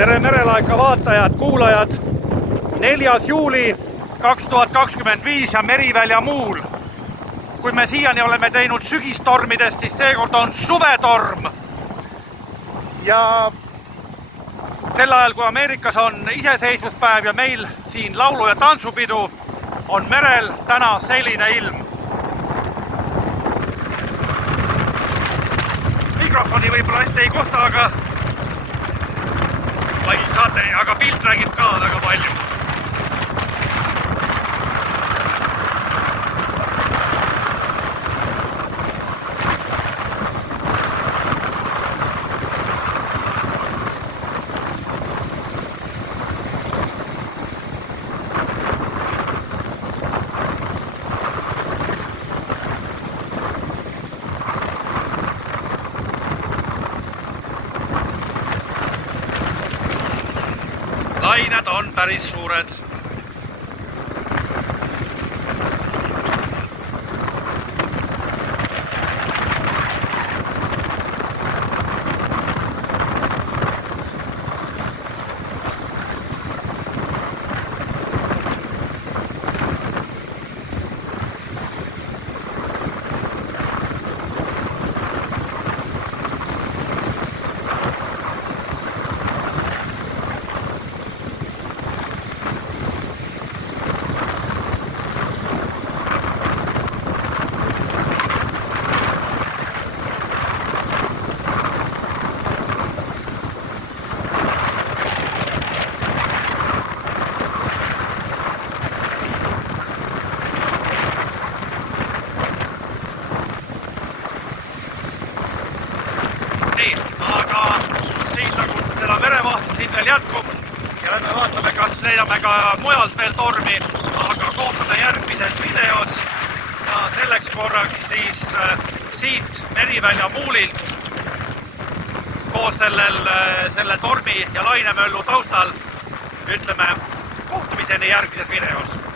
Tere merelaika vaatajad, kuulajad! 4. juuli 2025 ja Merivälja muul. Kui me siiani oleme teinud sügistormidest, siis seekord on suvetorm. Ja sel ajal, kui Ameerikas on iseseisvuspäev ja meil siin laulu- ja tantsupidu, on merel täna selline ilm. Mikrofoni võib-olla hästi ei kosta, aga pilt räägib ka väga palju. Lained on päris suured. Aga siin nagu seda merevahti siin veel jätkub ja lähme vaatame, kas leiame ka mujalt veel tormi, aga kohtume järgmises videos ja selleks korraks siis siit Merivälja muulilt koos selle tormi ja lainemöllu taustal ütleme kohtumiseni järgmises videos.